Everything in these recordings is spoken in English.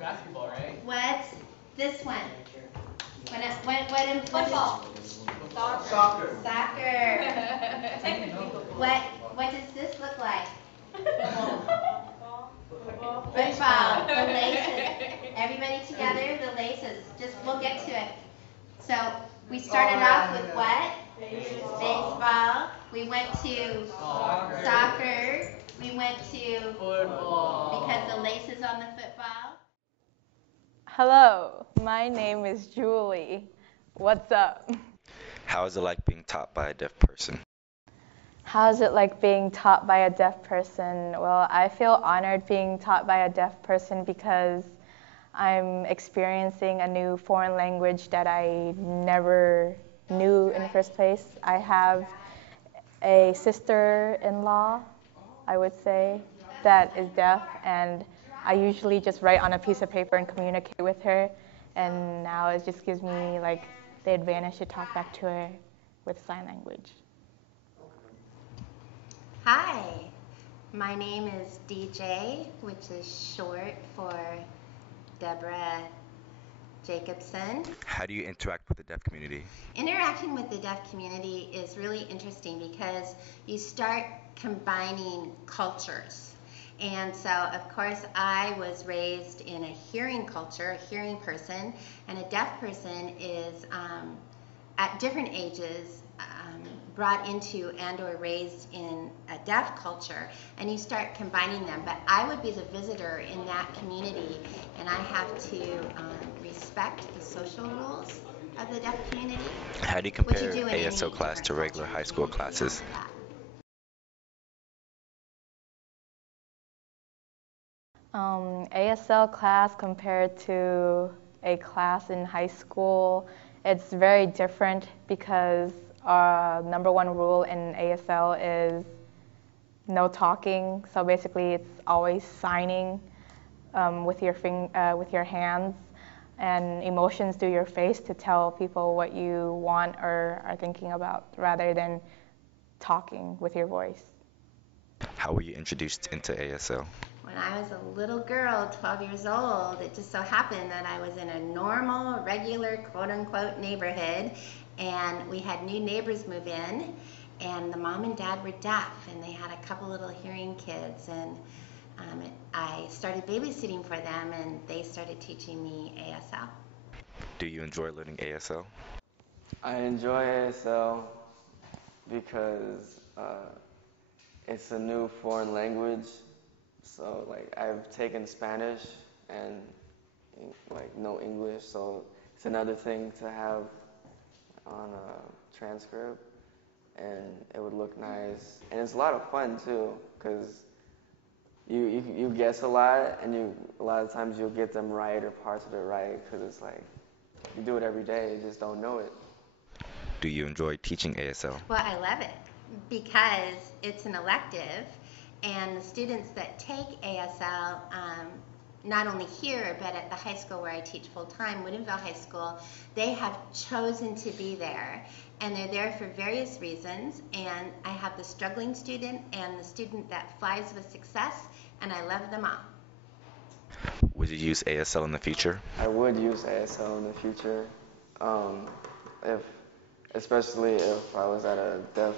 Basketball, right? What's this one? Football. Soccer. Soccer. Technically What does this look like? Football. Football. The laces. Everybody together, the laces. Just we'll get to it. So we started off with what? Baseball. We went to soccer. We went to Football. because the laces on the football. Hello, my name is Julie. What's up? How is it like being taught by a deaf person? How is it like being taught by a deaf person? Well, I feel honored being taught by a deaf person because I'm experiencing a new foreign language that I never knew in the first place. I have a sister-in-law, I would say, that is deaf, and I usually just write on a piece of paper and communicate with her, and now it just gives me like the advantage to talk back to her with sign language. Hi, my name is DJ, which is short for Deborah Jacobson. How do you interact with the deaf community? Interacting with the deaf community is really interesting because you start combining cultures. And so, of course, I was raised in a hearing culture, a hearing person, and a deaf person is at different ages brought into and or raised in a deaf culture, and you start combining them. But I would be the visitor in that community, and I have to respect the social rules of the deaf community. How do you which compare do in ASL any class to different regular culture. high school classes? ASL class compared to a class in high school, it's very different because our number one rule in ASL is no talking. So basically, it's always signing with your hands, and emotions through your face to tell people what you want or are thinking about, rather than talking with your voice. How were you introduced into ASL? When I was a little girl, 12 years old, it just so happened that I was in a normal, regular, quote-unquote neighborhood, and we had new neighbors move in, and the mom and dad were deaf, and they had a couple little hearing kids, and I started babysitting for them, and they started teaching me ASL. Do you enjoy learning ASL? I enjoy ASL because it's a new foreign language. So like I've taken Spanish and like no English, so it's another thing to have on a transcript, and it would look nice, and it's a lot of fun too, because you guess a lot, and a lot of times you'll get them right or parts of it right, because it's like you do it every day, you just don't know it. Do you enjoy teaching ASL? Well, I love it because it's an elective, and the students that take ASL, not only here, but at the high school where I teach full-time, Woodinville High School, they have chosen to be there, and they're there for various reasons, and I have the struggling student and the student that flies with success, and I love them all. Would you use ASL in the future? I would use ASL in the future, especially if I was at a deaf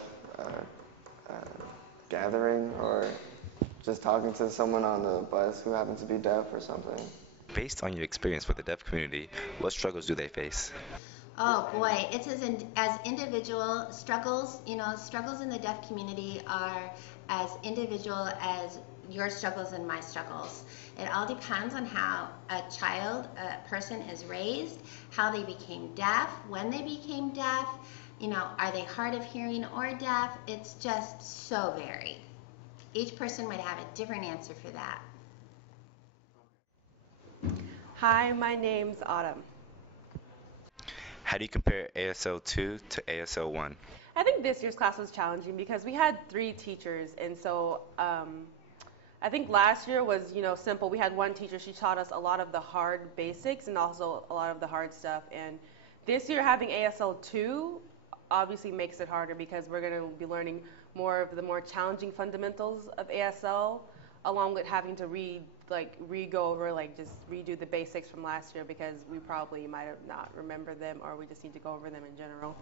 gathering, or just talking to someone on the bus who happens to be deaf or something. Based on your experience with the deaf community, what struggles do they face? Oh boy, it's as individual struggles, struggles in the deaf community are as individual as your struggles and my struggles. It all depends on how a person is raised, how they became deaf, when they became deaf, are they hard of hearing or deaf? It's just so varied. Each person would have a different answer for that. Hi, my name's Autumn. How do you compare ASL 2 to ASL 1? I think this year's class was challenging because we had 3 teachers, and so I think last year was, simple. We had one teacher. She taught us a lot of the hard basics and also a lot of the hard stuff. And this year having ASL 2 obviously makes it harder because we're going to be learning more of the more challenging fundamentals of ASL. along with having to re-go over, like just redo the basics from last year because we probably might have not remembered them or we just need to go over them in general.